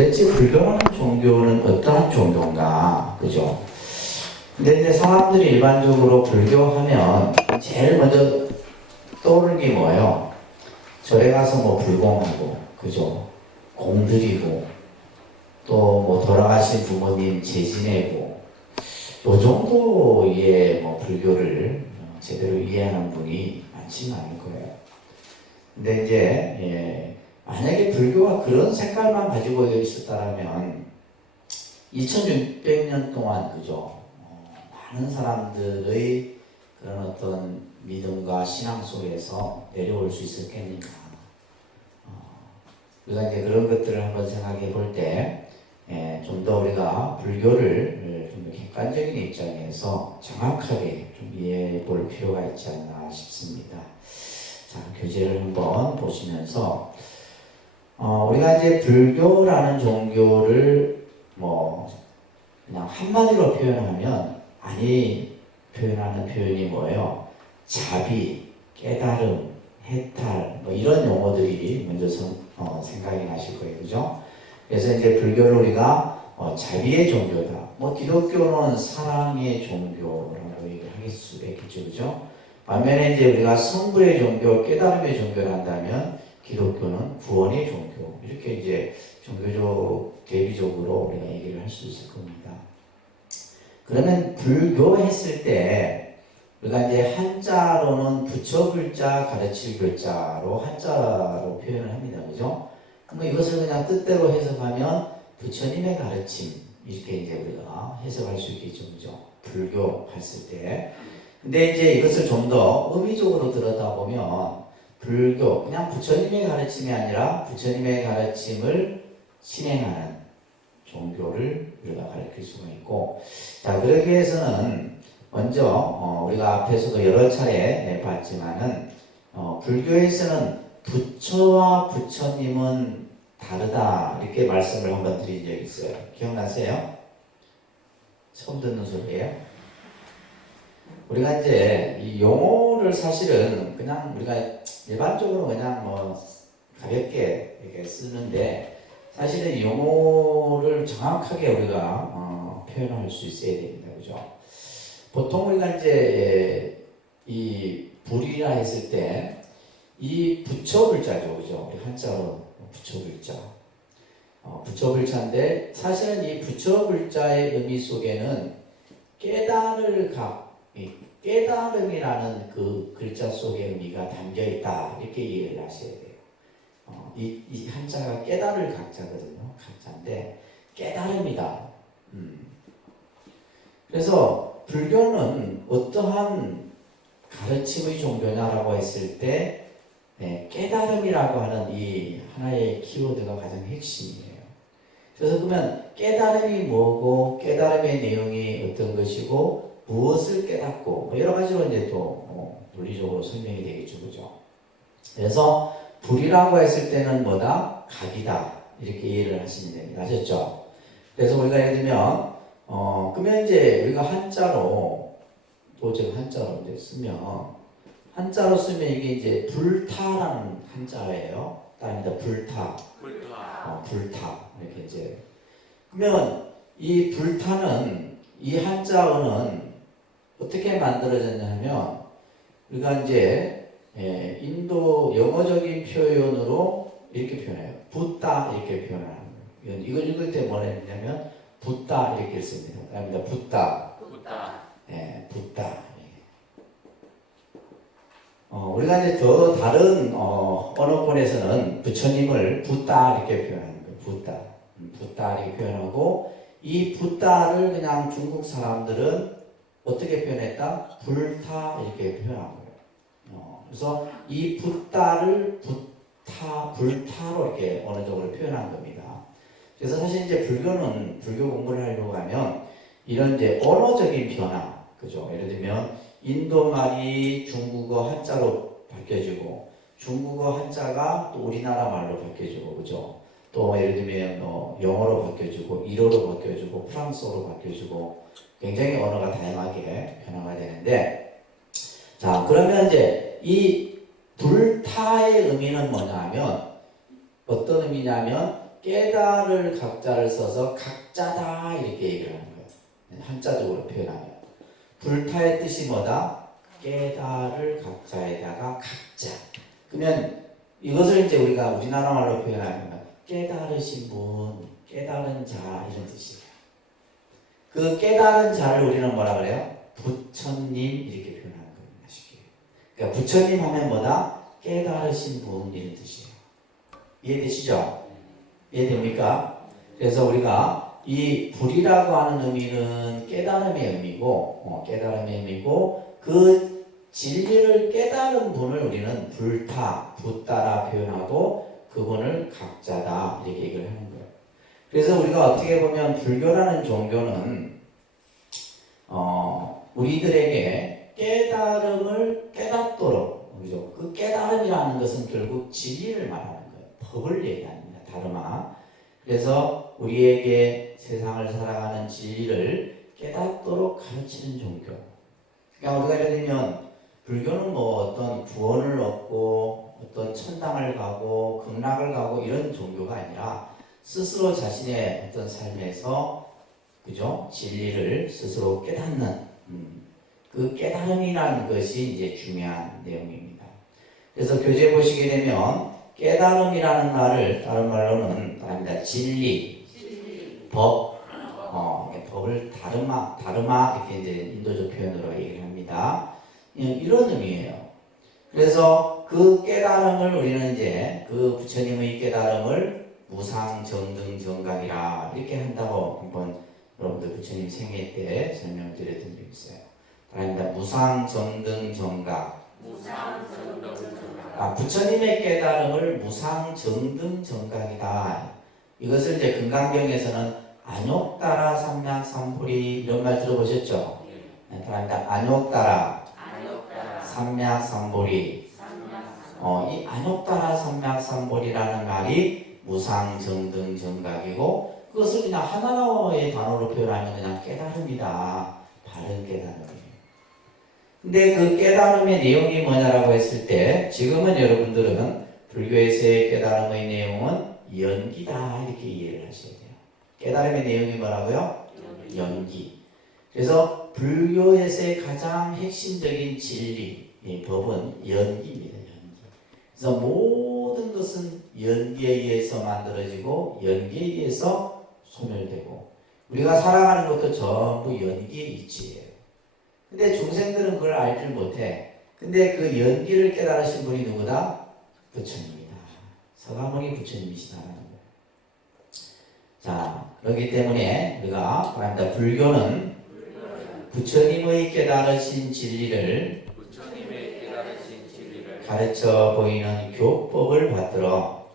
도대체 불교라는 종교는 어떠한 종교인가, 그죠? 근데 이제 사람들이 일반적으로 불교하면 제일 먼저 떠오르는 게 뭐예요? 절에 가서 뭐 불공하고, 그죠? 공드리고, 또 뭐 돌아가신 부모님 재지내고, 요 정도의 뭐 불교를 제대로 이해하는 분이 많지는 않을 거예요. 근데 이제 만약에 불교가 그런 색깔만 가지고 있었다면 2600년 동안 그죠? 많은 사람들의 그런 어떤 믿음과 신앙 속에서 내려올 수 있었겠는가? 우리가 이제 그런 것들을 한번 생각해 볼 때 좀 더 우리가 불교를 좀 객관적인 입장에서 정확하게 좀 이해해 볼 필요가 있지 않나 싶습니다. 자, 교재를 한번 보시면서 우리가 이제 불교라는 종교를 뭐 그냥 한마디로 표현하면 표현하는 표현이 뭐예요? 자비, 깨달음, 해탈 뭐 이런 용어들이 먼저 생각이 나실 거예요, 그죠? 그래서 이제 불교를 우리가 자비의 종교다. 뭐 기독교는 사랑의 종교라고 얘기할 수 있겠죠, 그죠? 반면에 이제 우리가 성부의 종교, 깨달음의 종교를 한다면 기독교는 구원의 종교. 이렇게 이제 종교적 대비적으로 우리가 얘기를 할 수 있을 겁니다. 그러면 불교 했을 때 우리가 이제 한자로는 부처 글자, 가르칠 글자로 한자로 표현을 합니다, 그죠? 그럼 이것을 그냥 뜻대로 해석하면 부처님의 가르침 이렇게 이제 우리가 해석할 수 있겠죠, 그죠? 불교 했을 때. 근데 이제 이것을 좀 더 의미적으로 들여다보면 불교, 그냥 부처님의 가르침이 아니라 부처님의 가르침을 실행하는 종교를 우리가 가르칠 수가 있고, 자, 그러기 위해서는 먼저 우리가 앞에서도 여러 차례 봤지만은 불교에서는 부처와 부처님은 다르다 이렇게 말씀을 한번 드린 적이 있어요. 기억나세요? 처음 듣는 소리예요? 우리가 이제 이 용어를 사실은 그냥 우리가 일반적으로 그냥 뭐 가볍게 이렇게 쓰는데 사실은 이 용어를 정확하게 우리가 표현할 수 있어야 됩니다, 그죠? 보통 우리가 이제 이 불이라 했을 때 이 부처 글자죠, 그죠? 한자로 부처 글자. 부처 글자인데 사실은 이 부처 글자의 의미 속에는 깨달음이라는 그 글자 속의 의미가 담겨 있다 이렇게 이해를 하셔야 돼요. 이 한자가 깨달을 각자거든요. 각자인데 깨달음이다. 그래서 불교는 어떠한 가르침의 종교냐라고 했을 때 깨달음이라고 하는 이 하나의 키워드가 가장 핵심이에요. 그래서 그러면 깨달음이 뭐고 깨달음의 내용이 어떤 것이고 무엇을 깨닫고 뭐 여러 가지로 이제 또 논리적으로 설명이 되겠죠, 그죠? 그래서 불이라고 했을 때는 뭐다? 각이다 이렇게 이해를 하시면 됩니다. 아셨죠? 그래서 우리가 예를 들면 그러면 이제 우리가 한자로 또 제가 한자로 이제 쓰면 이게 이제 불타라는 한자예요. 따입니다. 불타. 불타. 이렇게 이제. 그러면 이 불타는 이 한자어는 어떻게 만들어졌냐면 우리가 이제 인도 영어적인 표현으로 이렇게 표현해요. 붓다 이렇게 표현하는 거예요. 이걸 읽을 때 뭐라 했냐면 붓다 이렇게 씁니다. 따입니다. 붓다. 붓다. 우리가 이제 더 다른 언어권에서는 부처님을 붓다 이렇게 표현하는 거예요. 붓다 이렇게 표현하고 이 붓다를 그냥 중국 사람들은 어떻게 표현했다? 불타 이렇게 표현한 거예요. 그래서 이 붓다를 불타로 이렇게 언어적으로 표현한 겁니다. 그래서 사실 이제 불교 공부를 하려고 하면 이런 이제 언어적인 변화, 그죠? 예를 들면 인도 말이 중국어 한자로 바뀌어지고 중국어 한자가 또 우리나라 말로 바뀌어지고, 그죠? 또 예를 들면 영어로 바뀌어지고 일어로 바뀌어지고 프랑스어로 바뀌어지고 굉장히 언어가 다양하게 변화가 되는데, 자, 그러면 이제 이 불타의 의미는 뭐냐 하면 어떤 의미냐면 깨달을 각자를 써서 각자다 이렇게 얘기를 하는 거예요. 한자적으로 표현하면 불타의 뜻이 뭐다? 깨달을 각자에다가 각자. 그러면 이것을 이제 우리가 우리나라 말로 표현하면 깨달으신 분, 깨달은 자 이런 뜻이에요. 그 깨달은 자를 우리는 뭐라 그래요? 부처님 이렇게 표현하는 겁니다. 쉽게. 그러니까 부처님 하면 뭐다? 깨달으신 분 이런 뜻이에요. 이해되시죠? 이해됩니까? 그래서 우리가 이 불이라고 하는 의미는 깨달음의 의미고, 깨달음의 의미고, 그 진리를 깨달은 분을 우리는 불타, 붓다라 표현하고, 그분을 각자다 이렇게 얘기를 하는 거예요. 그래서 우리가 어떻게 보면 불교라는 종교는 우리들에게 깨달음을 깨닫도록, 그죠? 그 깨달음이라는 것은 결국 진리를 말하는 거예요. 법을 얘기합니다. 다르마. 그래서 우리에게 세상을 살아가는 진리를 깨닫도록 가르치는 종교. 그러니까 우리가 예를 들면 불교는 뭐 어떤 구원을 얻고 어떤 천당을 가고 극락을 가고 이런 종교가 아니라 스스로 자신의 어떤 삶에서 그죠? 진리를 스스로 깨닫는 그 깨달음이라는 것이 이제 중요한 내용입니다. 그래서 교재 보시게 되면 깨달음이라는 말을 다른 말로는 진리, 법, 법을 다르마 이렇게 이제 인도적 표현으로 얘기를 합니다. 이런 의미예요. 그래서 그 깨달음을 우리는 이제 그 부처님의 깨달음을 무상정등정각이라 이렇게 한다고 한번 여러분들 부처님 생애 때 설명드렸던 적이 있어요. 무상정등정각. 부처님의 깨달음을 무상정등정각이다. 이것을 이제 금강경에서는 안욕따라 삼략삼불이 이런 말 들어보셨죠? 안욕따라 삼략삼불이 이 안욕따라 삼략삼불이라는 말이 무상정등정각이고 그것을 그냥 하나의 단어로 표현하면 그냥 깨달음이다. 바른 깨달음이에요. 근데 그 깨달음의 내용이 뭐냐라고 했을 때 지금은 여러분들은 불교에서의 깨달음의 내용은 연기다 이렇게 이해를 하셔야 돼요. 깨달음의 내용이 뭐라고요? 연기. 그래서 불교에서의 가장 핵심적인 진리, 법은 연기입니다. 연기. 그래서 모든 것은 연기에 의해서 만들어지고 연기에 의해서 소멸되고 우리가 살아가는 것도 전부 연기의 이치예요. 근데 중생들은 그걸 알지 못해. 근데 그 연기를 깨달으신 분이 누구다? 부처님이다. 서가모니 부처님이시다라는 거예요. 자, 그렇기 때문에 우리가 말합니다. 불교는 부처님의 깨달으신 진리를 가르쳐 보이는 교법을 받들어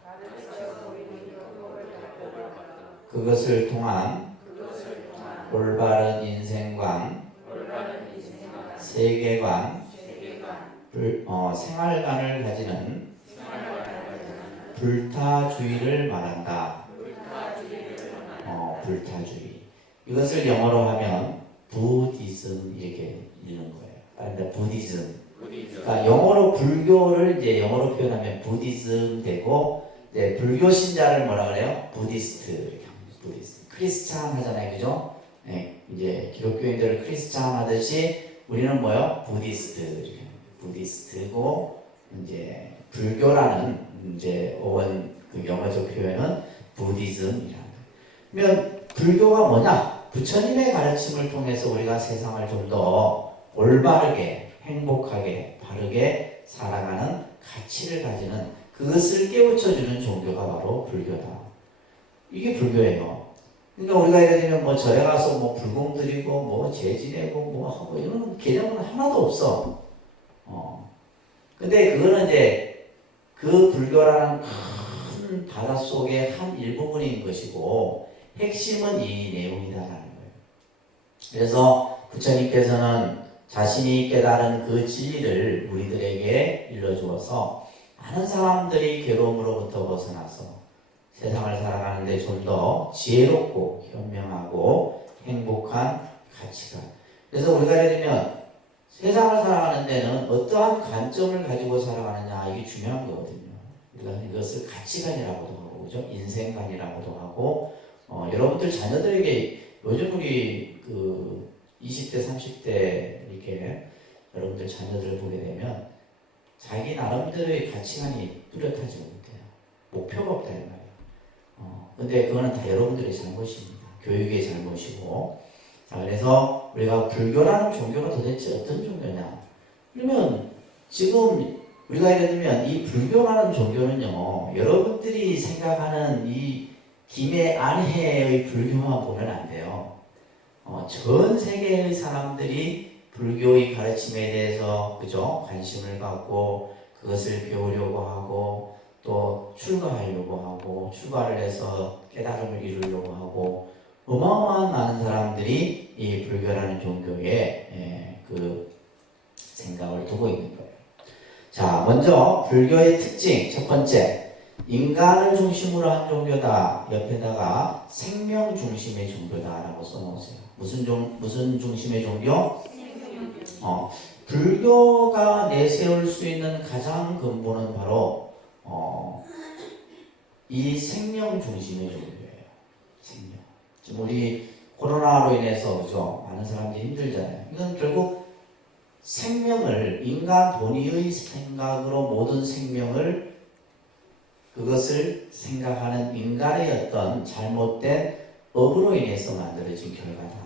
그것을 통한 올바른 인생관, 세계관, 생활관을 가지는 불타주의를 말한다. 불타주의. 이것을 영어로 하면 부디즘 이렇게 읽는 거예요. 부디즘. 그러니까 영어로 불교를 이제 영어로 표현하면 부디즘 되고 이제 불교 신자를 뭐라 그래요? 부디스트 이렇게 합니다. 부디스트. 크리스찬 하잖아요, 그죠? 네, 이제 기독교인들을 크리스찬 하듯이 우리는 뭐요? 부디스트 이렇게 부디스트고 이제 불교라는 이제 어원 그 영어적 표현은 부디즘이라는. 그러면 불교가 뭐냐? 부처님의 가르침을 통해서 우리가 세상을 좀 더 올바르게, 행복하게, 바르게 살아가는 가치를 가지는 그것을 깨우쳐주는 종교가 바로 불교다. 이게 불교예요. 그러니까 우리가 예를 들면 뭐 절에 가서 뭐 불공 드리고 뭐 제 지내고 뭐 하고 이런 개념은 하나도 없어. 근데 그거는 이제 그 불교라는 큰 바다 속의 한 일부분인 것이고 핵심은 이 내용이다라는 거예요. 그래서 부처님께서는 자신이 깨달은 그 진리를 우리들에게 일러주어서 많은 사람들이 괴로움으로부터 벗어나서 세상을 살아가는데 좀 더 지혜롭고 현명하고 행복한 가치관. 그래서 우리가 예를 들면 세상을 살아가는 데는 어떠한 관점을 가지고 살아가느냐 이게 중요한 거거든요. 우리가 이것을 가치관이라고도 하고 그죠? 인생관이라고도 하고, 여러분들 자녀들에게 요즘 우리 그 20대, 30대 이렇게 여러분들 자녀들을 보게 되면 자기 나름대로의 가치관이 뚜렷하지 못해요. 목표가 없다 이 말이에요. 근데 그거는 다 여러분들의 잘못입니다. 교육의 잘못이고. 자, 그래서 우리가 불교라는 종교가 도대체 어떤 종교냐? 그러면 지금 우리가 예를 들면 이 불교라는 종교는요, 여러분들이 생각하는 이 김해 안해의 불교만 보면 안 돼요. 전 세계의 사람들이 불교의 가르침에 대해서 그죠? 관심을 갖고 그것을 배우려고 하고 또 출가하려고 하고 출가를 해서 깨달음을 이루려고 하고 어마어마한 많은 사람들이 이 불교라는 종교에 그 생각을 두고 있는 거예요. 자, 먼저 불교의 특징 첫 번째, 인간을 중심으로 한 종교다. 옆에다가 생명 중심의 종교다라고 써놓으세요. 무슨 중심의 종교? 불교가 내세울 수 있는 가장 근본은 바로 이 생명 중심의 종교예요. 생명. 지금 우리 코로나로 인해서 그죠? 많은 사람들이 힘들잖아요. 이건 결국 생명을 인간 본의의 생각으로 모든 생명을 그것을 생각하는 인간의 어떤 잘못된 업으로 인해서 만들어진 결과다.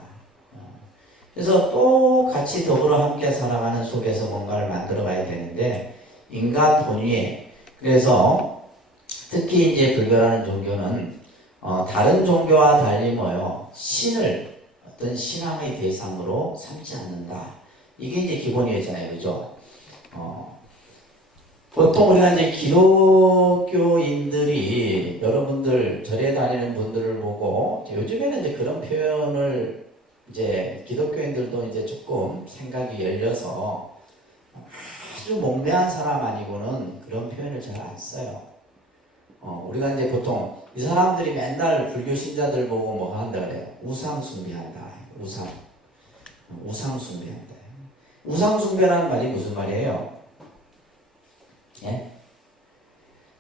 그래서 또 같이 더불어 함께 살아가는 속에서 뭔가를 만들어 가야 되는데 인간 본위에 그래서 특히 이제 불교라는 종교는 다른 종교와 달리 뭐요? 신을 어떤 신앙의 대상으로 삼지 않는다. 이게 이제 기본이었잖아요. 그죠? 보통 우리가 이제 기독교인들이 여러분들 절에 다니는 분들을 보고 요즘에는 이제 그런 표현을 이제 기독교인들도 이제 조금 생각이 열려서 아주 목매한 사람 아니고는 그런 표현을 잘 안 써요. 우리가 이제 보통 이 사람들이 맨날 불교 신자들 보고 뭐 한다 그래요. 우상 숭배한다. 우상 숭배한다. 우상 숭배라는 말이 무슨 말이에요? 예?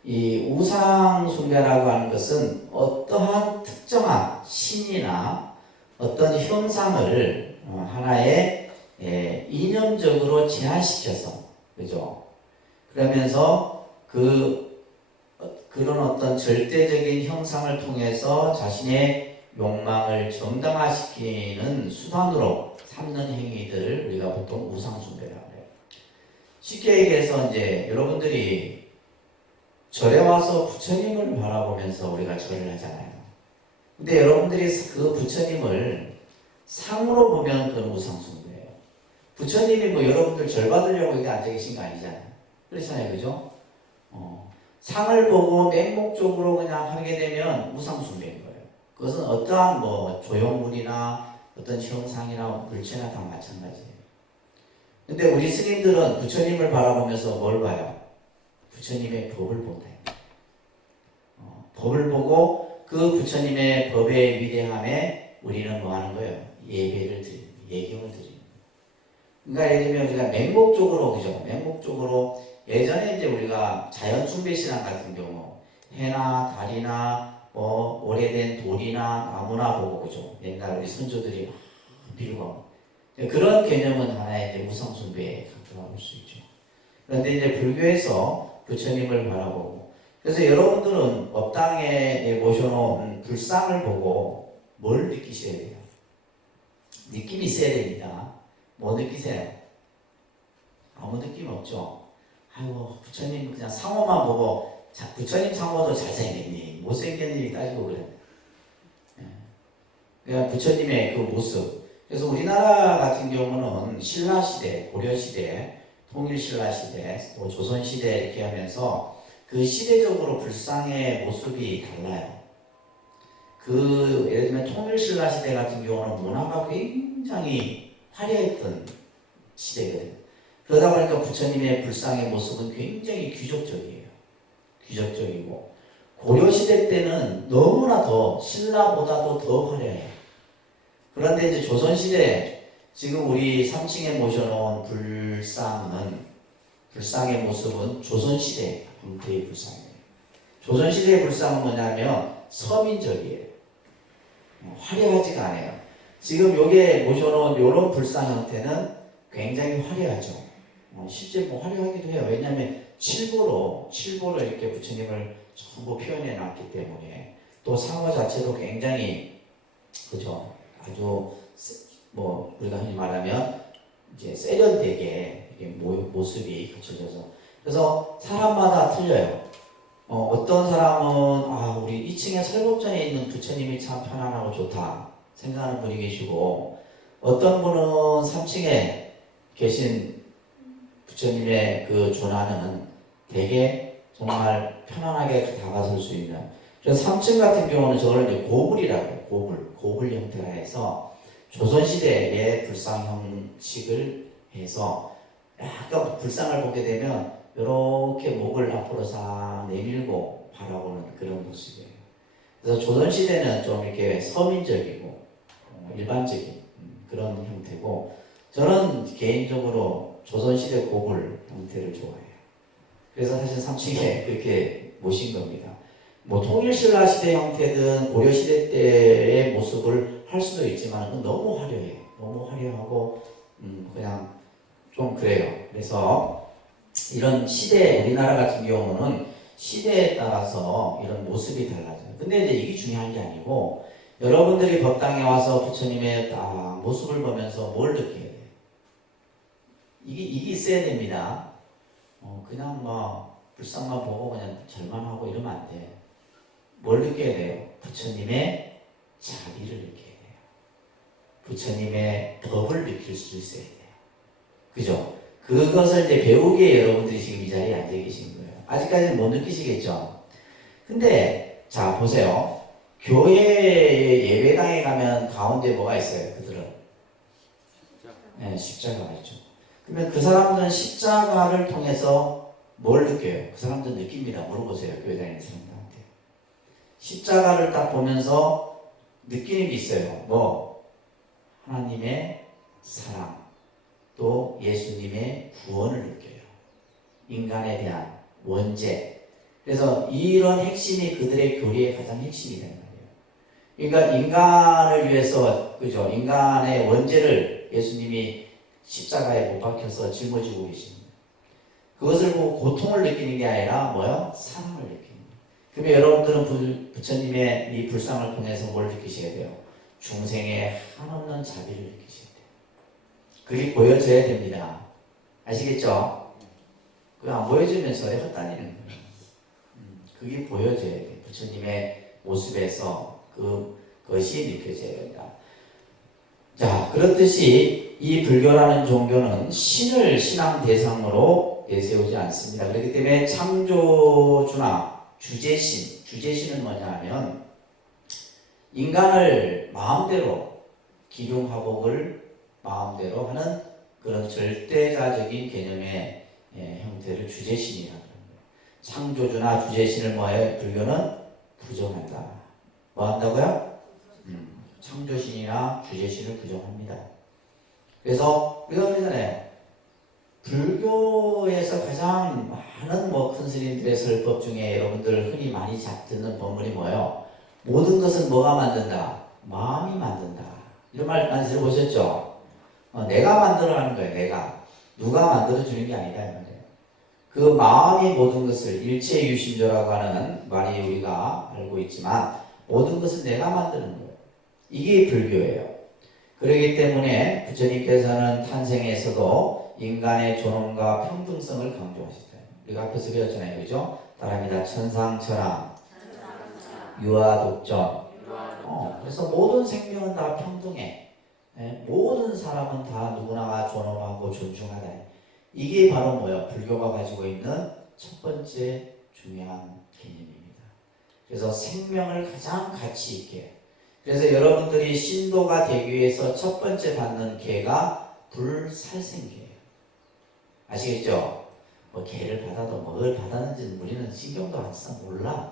이 우상 숭배라고 하는 것은 어떠한 특정한 신이나 어떤 형상을 하나의 이념적으로 제한시켜서 그죠? 그러면서 그런 어떤 절대적인 형상을 통해서 자신의 욕망을 정당화시키는 수단으로 삼는 행위들을 우리가 보통 우상숭배라고 해요. 쉽게 얘기해서 이제 여러분들이 절에 와서 부처님을 바라보면서 우리가 절을 하잖아요. 근데 여러분들이 그 부처님을 상으로 보면 그건 우상숭배예요. 부처님이 뭐 여러분들 절 받으려고 여기 앉아 계신 거 아니잖아요. 그렇잖아요. 그죠? 상을 보고 맹목적으로 그냥 하게 되면 우상숭배인 거예요. 그것은 어떠한 뭐 조형물이나 어떤 형상이나 물체나 다 마찬가지예요. 근데 우리 스님들은 부처님을 바라보면서 뭘 봐요? 부처님의 법을 본다. 법을 보고 그 부처님의 법의 위대함에 우리는 뭐 하는 거예요? 예배를 드리는, 예경을 드리는. 그러니까 예를 들면 우리가 맹목적으로, 그죠? 맹목적으로 예전에 이제 우리가 자연숭배 신앙 같은 경우 해나 달이나 뭐 오래된 돌이나 나무나 보고 그죠? 옛날 우리 선조들이 막 빌고 그런 개념은 하나의 이제 우상숭배에 가까울 수 있죠. 그런데 이제 불교에서 부처님을 바라보고 그래서 여러분들은 업당에 모셔놓은 불상을 보고 뭘 느끼셔야 돼요? 느낌이 있어야 됩니다. 뭐 느끼세요? 아무 느낌 없죠? 아이고 부처님 그냥 상호만 보고 부처님 상호도 잘생겼니? 못생겼니? 따지고 그래. 그냥 부처님의 그 모습. 그래서 우리나라 같은 경우는 신라시대, 고려시대, 통일신라시대, 또 조선시대 이렇게 하면서 그 시대적으로 불상의 모습이 달라요. 예를 들면 통일신라시대 같은 경우는 문화가 굉장히 화려했던 시대거든요. 그러다 보니까 부처님의 불상의 모습은 굉장히 귀족적이에요. 귀족적이고 고려시대 때는 너무나 더 신라보다도 더 화려해요. 그런데 이제 조선시대 지금 우리 3층에 모셔놓은 불상의 모습은 조선시대 형태의 불상이에요. 조선시대의 불상은 뭐냐면 서민적이에요. 화려하지가 않아요. 지금 여기에 모셔놓은 이런 불상 형태는 굉장히 화려하죠. 실제 뭐 화려하기도 해요. 왜냐하면 칠보로 이렇게 부처님을 전부 표현해 놨기 때문에, 또 상어 자체도 굉장히, 그죠, 아주 뭐 우리가 흔히 말하면 이제 세련되게 이게 모습이 갖춰져서, 그래서 사람마다 틀려요. 어떤 사람은 우리 2층에 설법전에 있는 부처님이 참 편안하고 좋다 생각하는 분이 계시고, 어떤 분은 3층에 계신 부처님의 그 존화는 되게 정말 편안하게 다가설 수 있는, 그래서 3층 같은 경우는 저걸 이제 고불이라고 해요. 고불 형태라 해서 조선시대의 불상 형식을 해서 약간 불상을 보게 되면 이렇게 목을 앞으로 싹 내밀고 바라보는 그런 모습이에요. 그래서 조선시대는 좀 이렇게 서민적이고 일반적인 그런 형태고, 저는 개인적으로 조선시대 고불 형태를 좋아해요. 그래서 사실 3층에 그렇게 모신 겁니다. 뭐 통일신라 시대 형태든 고려시대 때의 모습을 할 수도 있지만 너무 화려해요. 너무 화려하고 그냥 좀 그래요. 그래서 이런 시대, 우리나라 같은 경우는 시대에 따라서 이런 모습이 달라져요. 근데 이제 이게 중요한 게 아니고, 여러분들이 법당에 와서 부처님의 딱 모습을 보면서 뭘 느껴야 돼요? 이게 있어야 됩니다. 그냥 뭐 불상만 보고 그냥 절만하고 이러면 안 돼. 뭘 느껴야 돼요? 부처님의 자비를 느껴야 돼요. 부처님의 법을 느낄 수 있어야 돼요. 그죠? 그것을 이제 배우기에 여러분들이 지금 이 자리에 앉아 계신 거예요. 아직까지는 못 느끼시겠죠? 근데 자 보세요. 교회 예배당에 가면 가운데 뭐가 있어요? 그들은 네, 십자가가 있죠. 그러면 그 사람들은 십자가를 통해서 뭘 느껴요? 그 사람들은 느낍니다. 물어보세요. 교회 다니는 사람들한테. 십자가를 딱 보면서 느끼는 게 있어요. 뭐 하나님의 사랑, 또 예수님의 구원을 느껴요. 인간에 대한 원죄. 그래서 이런 핵심이 그들의 교리의 가장 핵심이란 말이에요. 그러니까 인간을 위해서, 그죠? 인간의 원죄를 예수님이 십자가에 못 박혀서 짊어지고 계십니다. 그것을 보고 고통을 느끼는 게 아니라 뭐요? 사랑을 느끼는 거예요. 그러면 여러분들은 부처님의 이 불상을 통해서 뭘 느끼셔야 돼요? 중생의 한없는 자비를 느끼셔야 돼요. 그게 보여져야 됩니다. 아시겠죠? 그거 안 보여주면 절에 헛다니는 거예요. 그게 보여져야 돼요. 부처님의 모습에서 그것이 느껴져야 된다. 자, 그렇듯이 이 불교라는 종교는 신을 신앙 대상으로 내세우지 않습니다. 그렇기 때문에 창조주나 주제신은 뭐냐 하면 인간을 마음대로 기륭하복을 마음대로 하는 그런 절대자적인 개념의 형태를 주제신이라고 합니다. 창조주나 주제신을 뭐예요? 불교는 부정한다. 뭐 한다고요? 창조신이나 주제신을 부정합니다. 그래서 우리가 그러잖아요. 불교에서 가장 많은 큰 스님들의 설법 중에 여러분들 흔히 많이 듣는 법문이 뭐예요? 모든 것은 뭐가 만든다? 마음이 만든다. 이런 말 많이 들어보셨죠? 내가 만들어가는 거예요. 내가. 누가 만들어주는 게 아니다. 이 말이에요. 그 마음이 모든 것을 일체유심조라고 하는 말이 우리가 알고 있지만, 모든 것은 내가 만드는 거예요. 이게 불교예요. 그렇기 때문에 부처님께서는 탄생에서도 인간의 존엄과 평등성을 강조하셨다. 우리가 앞에서 배웠잖아요. 그죠? 따라합니다. 천상천하, 유아독전. 그래서 모든 생명은 다 평등해. 모든 사람은 다 누구나가 존엄하고 존중하다. 이게 바로 뭐예요? 불교가 가지고 있는 첫 번째 중요한 개념입니다. 그래서 생명을 가장 가치 있게. 그래서 여러분들이 신도가 되기 위해서 첫 번째 받는 개가 불살생개예요. 아시겠죠? 뭐 개를 받아도 뭘 받았는지는 우리는 신경도 안 써 몰라.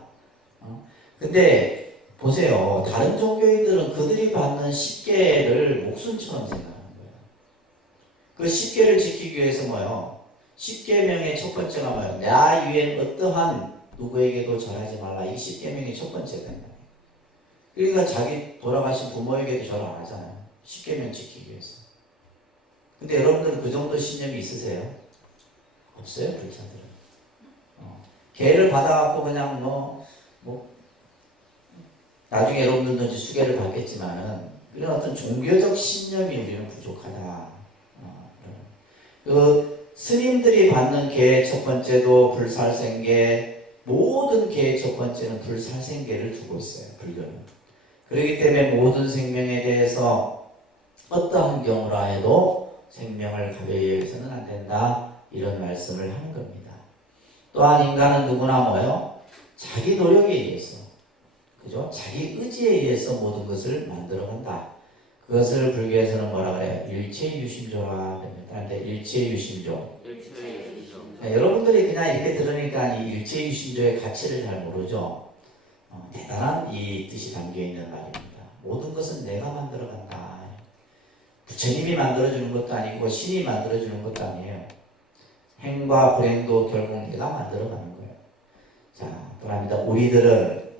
근데 보세요. 다른 종교인들은 그들이 받는 십계를 목숨처럼 생각하는 거예요. 그 십계를 지키기 위해서 뭐예요? 십계명의 첫 번째가 뭐예요? 나 위엔 어떠한 누구에게도 절하지 말라. 이 10계명의 첫 번째다. 그러니까 자기 돌아가신 부모에게도 절 안 하잖아요. 10계명 지키기 위해서. 근데 여러분들은 그 정도 신념이 있으세요? 없어요, 불자들은. 계를 받아갖고 그냥 나중에 여러분들도 이제 수계를 받겠지만은 그런 어떤 종교적 신념이 우리는 부족하다. 그 스님들이 받는 계의 첫 번째도 불살생계, 모든 계의 첫 번째는 불살생계를 두고 있어요, 불교는. 그렇기 때문에 모든 생명에 대해서 어떠한 경우라 해도 생명을 가벼이 여기서는 안 된다, 이런 말씀을 하는 겁니다. 또한 인간은 누구나 뭐예요? 자기 노력에 의해서, 그죠? 자기 의지에 의해서 모든 것을 만들어간다. 그것을 불교에서는 뭐라 그래요? 일체유심조라 합니다. 일체유심조. 여러분들이 그냥 이렇게 들으니까 이 일체유심조의 가치를 잘 모르죠. 대단한 이 뜻이 담겨 있는 말입니다. 모든 것은 내가 만들어간다. 부처님이 만들어주는 것도 아니고 신이 만들어주는 것도 아니에요. 행과 불행도 결국 내가 만들어가는 거예요. 자, 또 합니다. 우리들은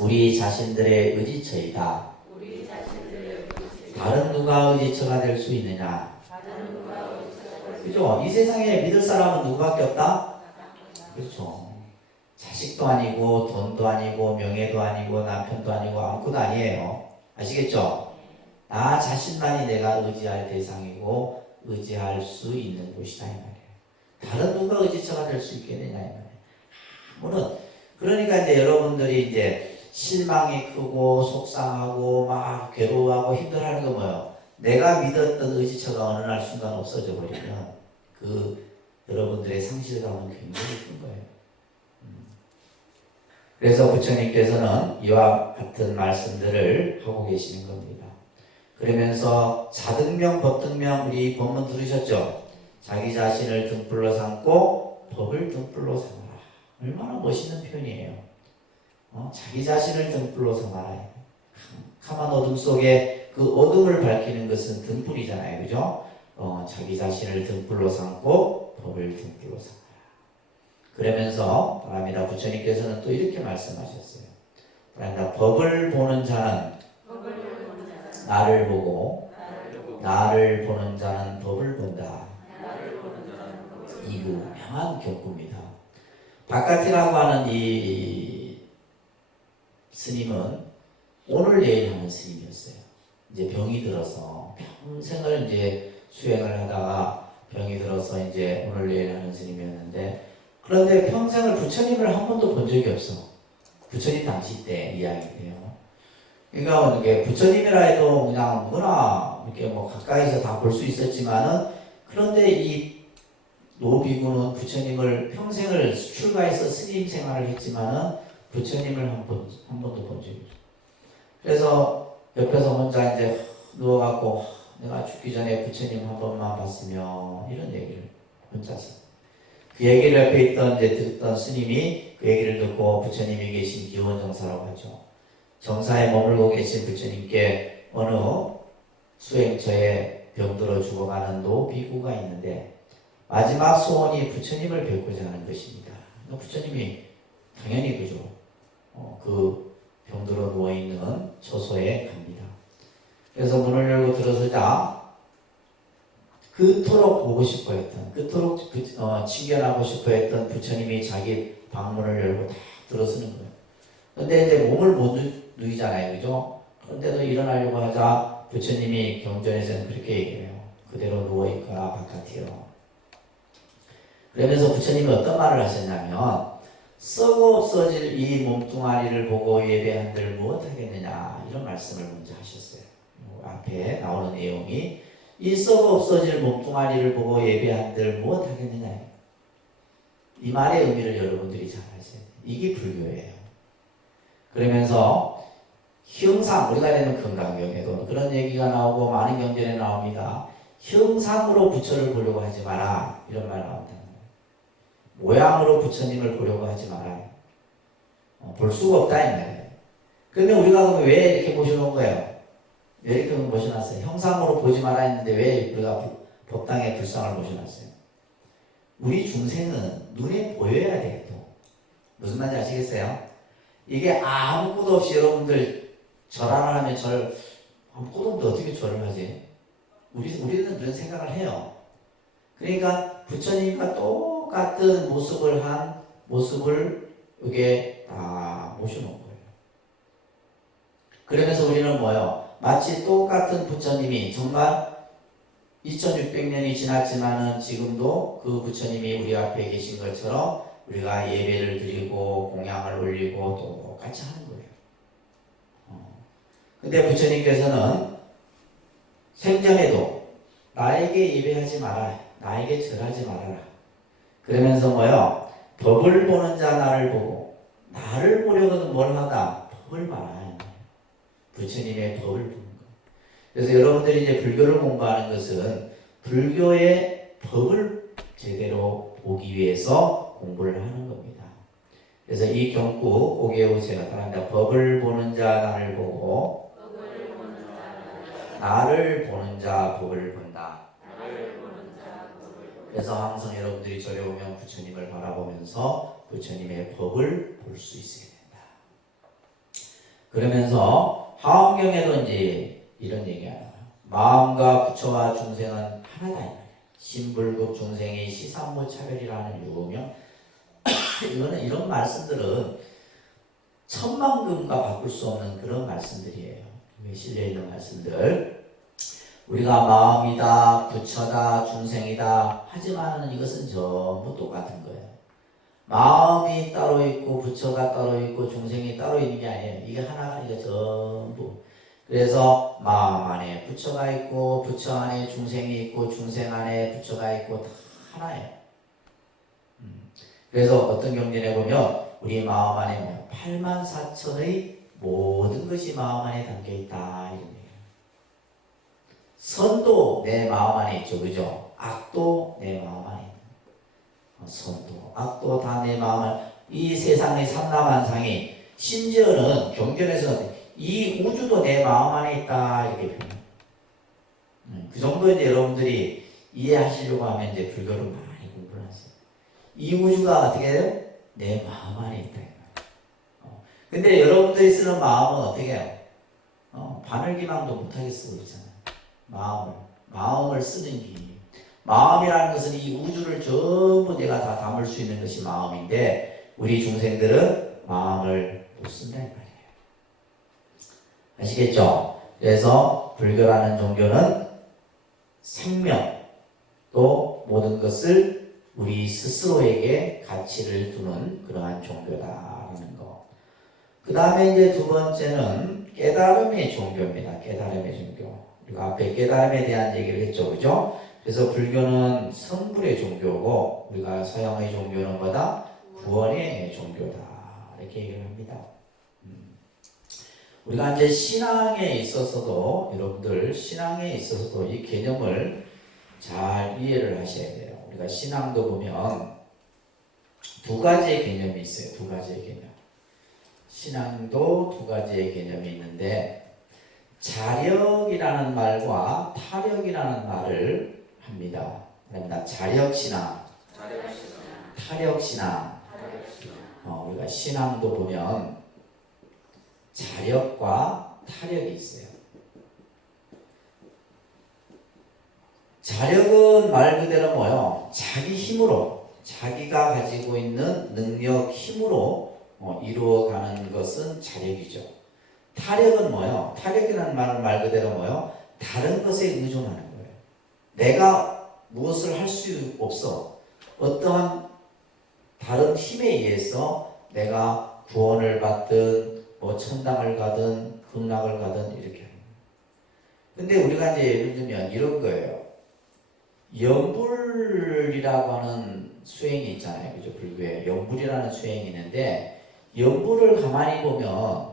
우리 자신들의 의지처이다. 다른 누가 의지처가 될 수 있느냐? 그죠? 이 세상에 믿을 사람은 누구밖에 없다? 그렇죠. 자식도 아니고 돈도 아니고 명예도 아니고 남편도 아니고 아무것도 아니에요. 아시겠죠? 나 자신만이 내가 의지할 대상이고 의지할 수 있는 곳이다, 이 말이에요. 다른 누가 의지처가 될 수 있겠느냐, 이 말이에요. 물론 그러니까 이제 여러분들이 이제 실망이 크고 속상하고 막 괴로워하고 힘들어하는 거 뭐예요? 내가 믿었던 의지처가 어느 날 순간 없어져 버리면 그 여러분들의 상실감은 굉장히 큰 거예요. 그래서 부처님께서는 이와 같은 말씀들을 하고 계시는 겁니다. 그러면서 자등명, 법등명, 우리 본문 들으셨죠? 자기 자신을 등불로 삼고 법을 등불로 삼아라. 얼마나 멋있는 표현이에요. 자기 자신을 등불로 삼아라. 캄캄한 어둠 속에 그 어둠을 밝히는 것은 등불이잖아요, 그죠? 자기 자신을 등불로 삼고 법을 등불로 삼아라. 그러면서 바랍니다. 부처님께서는 또 이렇게 말씀하셨어요. 바랍니다. 법을 보는 자는 나를 보고 나를 보는 자는 법을 본다. 이 유명한 경구입니다. 바깥이라고 하는 이 스님은 오늘 내일 하는 스님이었어요. 이제 병이 들어서 평생을 이제 수행을 하다가 병이 들어서 이제 오늘 내일 하는 스님이었는데, 그런데 평생을 부처님을 한 번도 본 적이 없어. 부처님 당시 때 이야기예요. 그러니까 이게 부처님이라 해도 그냥 뭐나 이렇게 뭐 가까이서 다 볼 수 있었지만은, 그런데 이 노비구는 부처님을 평생을 출가해서 스님 생활을 했지만은 부처님을 한 번도 본 적이 없어. 그래서 옆에서 혼자 이제 누워갖고 내가 죽기 전에 부처님 한 번만 봤으면, 이런 얘기를 혼자서. 그 얘기를 옆에 있던 이제 듣던 스님이 그 얘기를 듣고, 부처님이 계신 기원정사라고 하죠. 정사에 머물고 계신 부처님께 어느 수행처에 병들어 죽어가는 노비구가 있는데, 마지막 소원이 부처님을 뵙고자 하는 것입니다. 부처님이 당연히 그죠. 그 병들어 누워있는 처소에 갑니다. 그래서 문을 열고 들어서자 그토록 보고 싶어 했던, 그토록 친견하고 싶어 했던 부처님이 자기 방문을 열고 다 들어서는 거예요. 근데 이제 몸을 못 누이잖아요, 그죠? 그런데도 일어나려고 하자 부처님이 경전에서는 그렇게 얘기해요. 그대로 누워있거나 바깥이요. 그러면서 부처님이 어떤 말을 하셨냐면, 썩어 없어질 이 몸뚱아리를 보고 예배한들 무엇하겠느냐, 이런 말씀을 먼저 하셨어요. 앞에 나오는 내용이 이 썩어 없어질 몸뚱아리를 보고 예배한들 무엇하겠느냐, 이 말의 의미를 여러분들이 잘 아셔야 돼요. 이게 불교예요. 그러면서 형상, 우리가 되는 건강경에도 그런 얘기가 나오고 많은 경전에 나옵니다. 형상으로 부처를 보려고 하지 마라, 이런 말 나온다. 모양으로 부처님을 보려고 하지 말아요. 볼 수가 없다, 이 말이에요. 그런데 우리가 왜 이렇게 모셔놓은 거예요? 왜 이렇게 모셔놨어요? 형상으로 보지 마라 했는데 왜 우리가 법당에 불상을 모셔놨어요? 우리 중생은 눈에 보여야 돼요. 또. 무슨 말인지 아시겠어요? 이게 아무것도 없이 여러분들 절하라 하면 아무것도 없는데 어떻게 절을 하지? 우리는 그런 생각을 해요. 그러니까 부처님과 똑같은 모습을 이게 다 모셔놓은 거예요. 그러면서 우리는 뭐예요? 마치 똑같은 부처님이 정말 2600년이 지났지만은 지금도 그 부처님이 우리 앞에 계신 것처럼 우리가 예배를 드리고 공양을 올리고 똑같이 하는 거예요. 근데 부처님께서는 생전에도 나에게 예배하지 마라, 나에게 절하지 말아라. 그러면서 뭐요? 법을 보는 자 나를 보고, 나를 보려거든 뭘 하다? 법을 봐라. 부처님의 법을 보는 거예요. 그래서 여러분들이 이제 불교를 공부하는 것은 불교의 법을 제대로 보기 위해서 공부를 하는 겁니다. 그래서 이 경구 오개오세가 따라합니다. 법을 보는 자 나를 보고, 나를 보는 자 법을 본다. 그래서 항상 여러분들이 절에 오면 부처님을 바라보면서 부처님의 법을 볼 수 있어야 된다. 그러면서 화엄경에도 이제 이런 얘기가 나와요. 마음과 부처와 중생은 하나다. 신불급 중생의 시산무 차별이라는 유명. 이런 말씀들은 천만금과 바꿀 수 없는 그런 말씀들이에요. 여기 실려있는 말씀들. 우리가 마음이다, 부처다, 중생이다 하지만 이것은 전부 똑같은 거예요. 마음이 따로 있고 부처가 따로 있고 중생이 따로 있는 게 아니에요. 이게 하나가 이게 전부. 그래서 마음 안에 부처가 있고 부처 안에 중생이 있고 중생 안에 부처가 있고 다 하나예요. 그래서 어떤 경전에 보면 우리 마음 안에 84,000의 모든 것이 마음 안에 담겨있다 이런 얘기예요. 선도 내 마음 안에 있죠. 그죠? 악도 내 마음 안에 있는 선도, 악도 다 내 마음 안에. 이 세상의 삼라만상이 심지어는 경전에서는 이 우주도 내 마음 안에 있다 이렇게 표현해요. 그 정도 이제 여러분들이 이해하시려고 하면 이제 불교를 많이 공부를 하세요. 이 우주가 어떻게 해요? 내 마음 안에 있다. 근데 여러분들이 쓰는 마음은 어떻게 해요? 바늘기망도 못하게 쓰고 있잖아요. 마음을 쓰는 기. 마음이라는 것은 이 우주를 전부 내가 다 담을 수 있는 것이 마음인데 우리 중생들은 마음을 못 쓴다 이 말이에요. 아시겠죠? 그래서 불교라는 종교는 생명 또 모든 것을 우리 스스로에게 가치를 두는 그러한 종교다라는 거. 그 다음에 이제 두 번째는 깨달음의 종교입니다. 깨달음의 종교. 우리가 앞에 깨달음에 대한 얘기를 했죠. 그죠? 그래서 불교는 성불의 종교고 우리가 서양의 종교는 뭐다? 구원의 종교다. 이렇게 얘기를 합니다. 우리가 이제 신앙에 있어서도 여러분들 신앙에 있어서도 이 개념을 잘 이해를 하셔야 돼요. 우리가 신앙도 보면 두 가지의 개념이 있어요. 두 가지의 개념. 신앙도 두 가지의 개념이 있는데 자력이라는 말과 타력이라는 말을 합니다. 그러니까 자력신앙, 타력신앙. 우리가 신앙도 보면 자력과 타력이 있어요. 자력은 말 그대로 뭐요? 자기 힘으로, 자기가 가지고 있는 능력, 힘으로 이루어가는 것은 자력이죠. 타력은 뭐요? 타력이라는 말은 말 그대로 뭐요? 다른 것에 의존하는 거예요. 내가 무엇을 할 수 없어. 어떠한 다른 힘에 의해서 내가 구원을 받든 뭐 천당을 가든 극락을 가든 이렇게 합니다. 근데 우리가 이제 예를 들면 이런 거예요. 연불이라고 하는 수행이 있잖아요. 그죠? 불교에 연불이라는 수행이 있는데 연불을 가만히 보면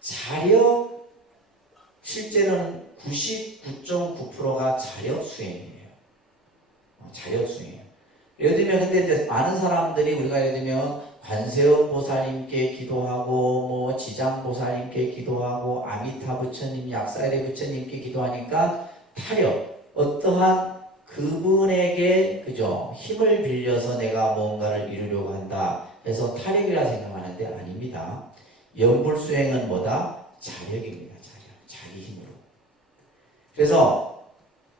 자력 실제로는 99.9%가 자력 수행이에요. 자력 수행이에요. 예를 들면 근데 이제 많은 사람들이 우리가 예를 들면 관세음 보살님께 기도하고 뭐 지장 보살님께 기도하고 아미타 부처님, 약사리 부처님께 기도하니까 타력, 어떠한 그분에게 그죠 힘을 빌려서 내가 뭔가를 이루려고 한다. 해서 탈역이라 생각하는데 아닙니다. 영불수행은 뭐다? 자력입니다. 자력. 자기 힘으로. 그래서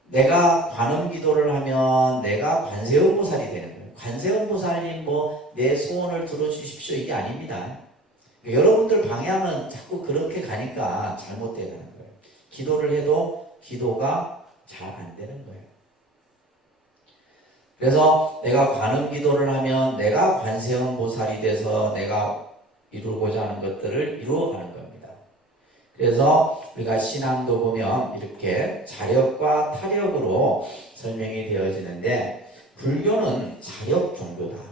내가 관음기도를 하면 내가 관세음보살이 되는 거예요. 관세음보살님 뭐 내 소원을 들어주십시오 이게 아닙니다. 여러분들 방향은 자꾸 그렇게 가니까 잘못되는 거예요. 기도를 해도 기도가 잘 안 되는 거예요. 그래서 내가 관음기도를 하면 내가 관세음보살이 돼서 내가 이루고자 하는 것들을 이루어가는 겁니다. 그래서 우리가 신앙도 보면 이렇게 자력과 타력으로 설명이 되어지는데 불교는 자력 종교다.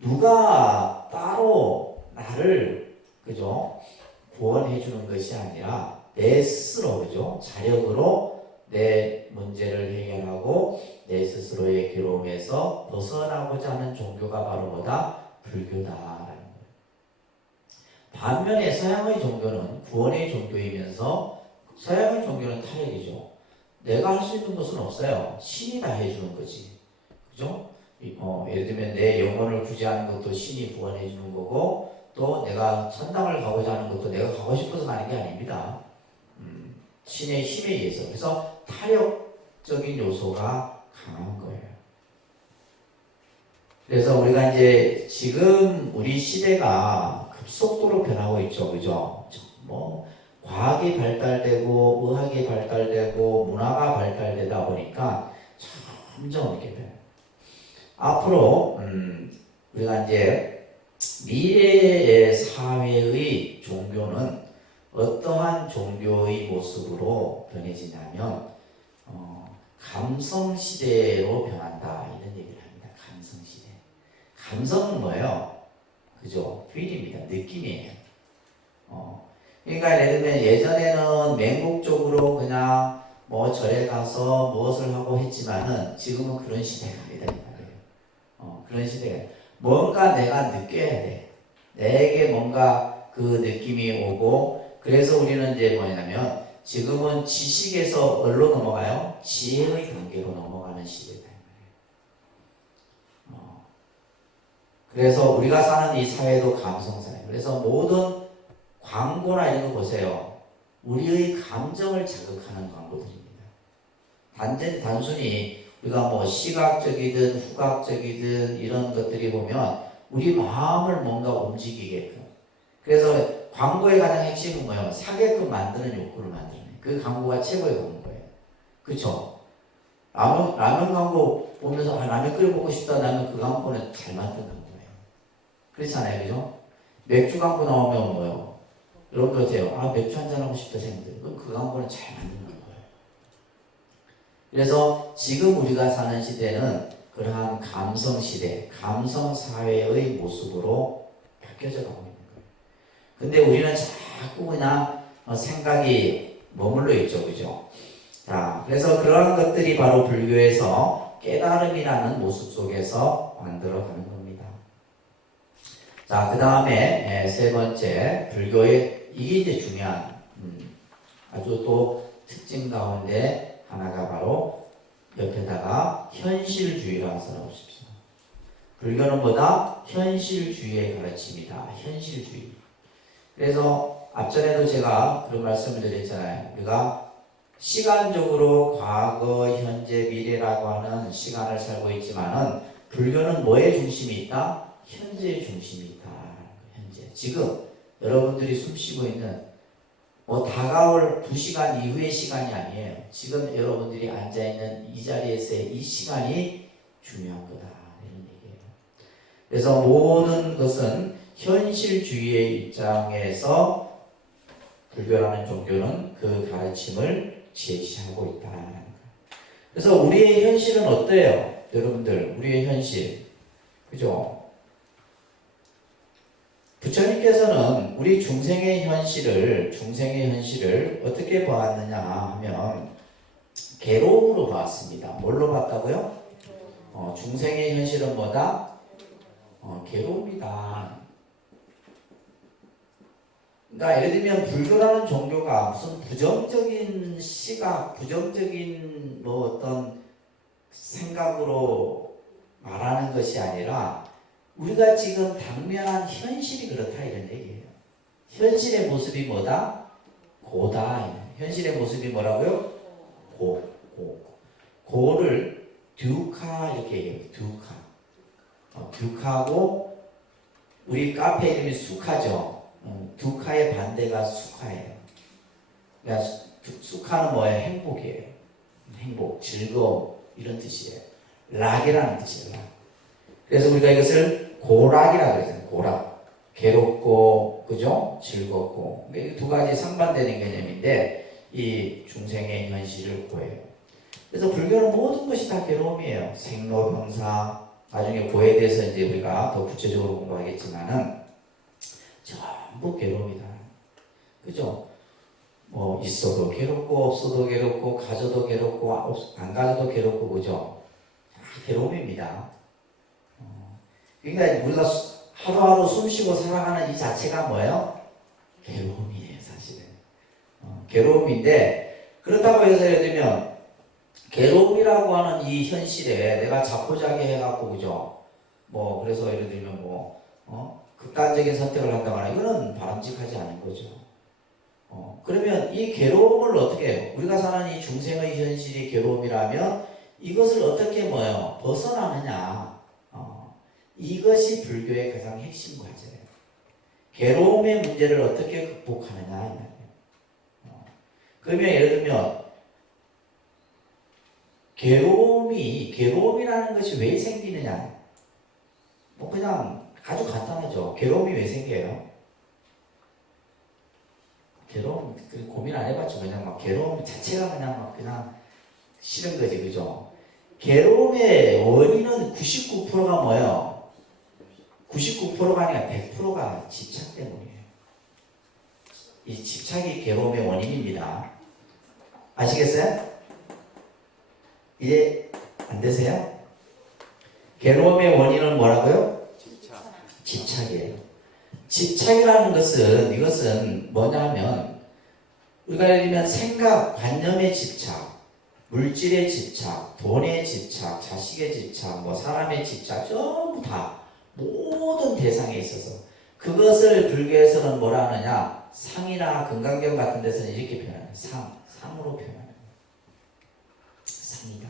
누가 따로 나를 그죠 구원해 주는 것이 아니라 내 스스로 그죠 자력으로 내 문제를 해결하고 내 스스로의 괴로움에서 벗어나고자 하는 종교가 바로 뭐다? 불교다라는 거예요. 반면에 서양의 종교는 구원의 종교이면서 서양의 종교는 타협이죠. 내가 할 수 있는 것은 없어요. 신이 다 해주는 거지. 그죠? 예를 들면 내 영혼을 구제하는 것도 신이 구원해 주는 거고 또 내가 천당을 가고자 하는 것도 내가 가고 싶어서 가는 게 아닙니다. 신의 힘에 의해서. 그래서 타력적인 요소가 강한 거예요. 그래서 우리가 이제 지금 우리 시대가 급속도로 변하고 있죠. 그죠? 뭐 과학이 발달되고 의학이 발달되고 문화가 발달되다 보니까 점점 이렇게 돼요. 앞으로 우리가 이제 미래의 사회의 종교는 어떠한 종교의 모습으로 변해지냐면 감성시대로 변한다 이런 얘기를 합니다. 감성시대. 감성은 뭐예요? 그죠? 필입니다. 느낌이에요. 그러니까 예를 들면 예전에는 맹목적으로 그냥 뭐 절에 가서 무엇을 하고 했지만은 지금은 그런 시대가 아니다 이 말이에요. 그런 시대가 뭔가 내가 느껴야 돼. 내게 뭔가 그 느낌이 오고 그래서 우리는 이제 뭐냐면 지금은 지식에서 어디로 넘어가요? 지혜의 단계로 넘어가는 시대다. 그래서 우리가 사는 이 사회도 감성사회. 그래서 모든 광고나 이런 거 보세요. 우리의 감정을 자극하는 광고들입니다. 단순히 우리가 뭐 시각적이든 후각적이든 이런 것들이 보면 우리 마음을 뭔가 움직이게끔. 그래서 광고의 가장 핵심은 뭐예요? 사게끔 만드는 욕구를 만드는 거예요. 그 광고가 최고의 광고예요. 그쵸? 라면 광고 보면서 라면 끓여 먹고 싶다 라면 그 광고는 잘 만든 광고예요. 그렇잖아요. 그죠? 맥주 광고 나오면 뭐예요? 여러분들 어때요? 맥주 한잔 하고 싶다 생각돼요. 그럼 그 광고는 잘 만든 거예요. 그래서 지금 우리가 사는 시대는 그러한 감성 시대, 감성 사회의 모습으로 바뀌어져 가고 있는 거예요. 근데 우리는 자꾸 그냥 생각이 머물러 있죠. 그죠? 자, 그래서 그러한 것들이 바로 불교에서 깨달음이라는 모습 속에서 만들어가는 겁니다. 자, 그 다음에 세 번째, 불교의 이게 이제 중요한 아주 또 특징 가운데 하나가 바로 옆에다가 현실주의라고 써놓으십시오. 불교는 뭐다? 현실주의의 가르침이다. 현실주의. 그래서 앞전에도 제가 그런 말씀을 드렸잖아요. 우리가 시간적으로 과거, 현재, 미래라고 하는 시간을 살고 있지만은 불교는 뭐의 중심이 있다? 현재의 중심이 있다. 현재. 지금 여러분들이 숨쉬고 있는 다가올 2시간 이후의 시간이 아니에요. 지금 여러분들이 앉아있는 이 자리에서의 이 시간이 중요한 거다. 이런 얘기예요. 그래서 모든 것은 현실주의의 입장에서 불교라는 종교는 그 가르침을 제시하고 있다는 거예요. 그래서 우리의 현실은 어때요? 여러분들, 우리의 현실. 그죠? 부처님께서는 우리 중생의 현실을 어떻게 보았느냐 하면 괴로움으로 봤습니다. 뭘로 봤다고요? 중생의 현실은 뭐다? 괴로움이다. 그러니까 예를 들면 불교라는 종교가 무슨 부정적인 시각, 부정적인 어떤 생각으로 말하는 것이 아니라 우리가 지금 당면한 현실이 그렇다 이런 얘기예요. 현실의 모습이 뭐다? 고다. 현실의 모습이 뭐라고요? 고. 고를 듀카 이렇게 얘기해요. 듀카. 듀카고 우리 카페 이름이 수카죠. 듀카의 반대가 수카예요. 그러니까 수카는 뭐예요? 행복이에요. 행복, 즐거움 이런 뜻이에요. 락이라는 뜻이에요. 락. 그래서 우리가 이것을 고락이라고 해요. 고락. 괴롭고 그죠? 즐겁고 이 두 가지 상반되는 개념인데 이 중생의 현실을 고해요. 그래서 불교는 모든 것이 다 괴로움이에요. 생로병사 나중에 고에 대해서 이제 우리가 더 구체적으로 공부하겠지만은 전부 괴로움이다. 그죠? 뭐 있어도 괴롭고 없어도 괴롭고 가져도 괴롭고 안 가져도 괴롭고 그죠? 다 괴로움입니다. 그러니까 우리가 하루하루 숨쉬고 살아가는 이 자체가 뭐예요? 괴로움이에요, 사실은. 괴로움인데 그렇다고 해서 예를 들면 괴로움이라고 하는 이 현실에 내가 자포자기 해갖고 그죠? 뭐 그래서 예를 들면 뭐 극단적인 선택을 한다거나 이거는 바람직하지 않은 거죠. 그러면 이 괴로움을 어떻게 해요? 우리가 사는 이 중생의 현실이 괴로움이라면 이것을 어떻게 뭐예요? 벗어나느냐? 이것이 불교의 가장 핵심 과제예요. 괴로움의 문제를 어떻게 극복하느냐 이 말이에요. 그러면 예를 들면 괴로움이라는 것이 왜 생기느냐? 뭐 그냥 아주 간단하죠. 괴로움이 왜 생겨요? 괴로움 고민 안 해봤죠. 그냥 막 괴로움 자체가 그냥 싫은 거지, 그죠? 괴로움의 원인은 99%가 뭐예요? 99%가 아니라 100%가 집착 때문이에요. 이 집착이 괴로움의 원인입니다. 아시겠어요? 이해 안 되세요? 괴로움의 원인은 뭐라고요? 집착이에요. 집착이라는 것은 이것은 뭐냐면 우리가 예를 들면 생각, 관념의 집착, 물질의 집착, 돈의 집착, 자식의 집착, 뭐 사람의 집착 전부 다 모든 대상에 있어서 그것을 불교에서는 뭐라 하느냐 상이나 금강경 같은 데서는 이렇게 표현해요. 상으로 표현해요. 상이다.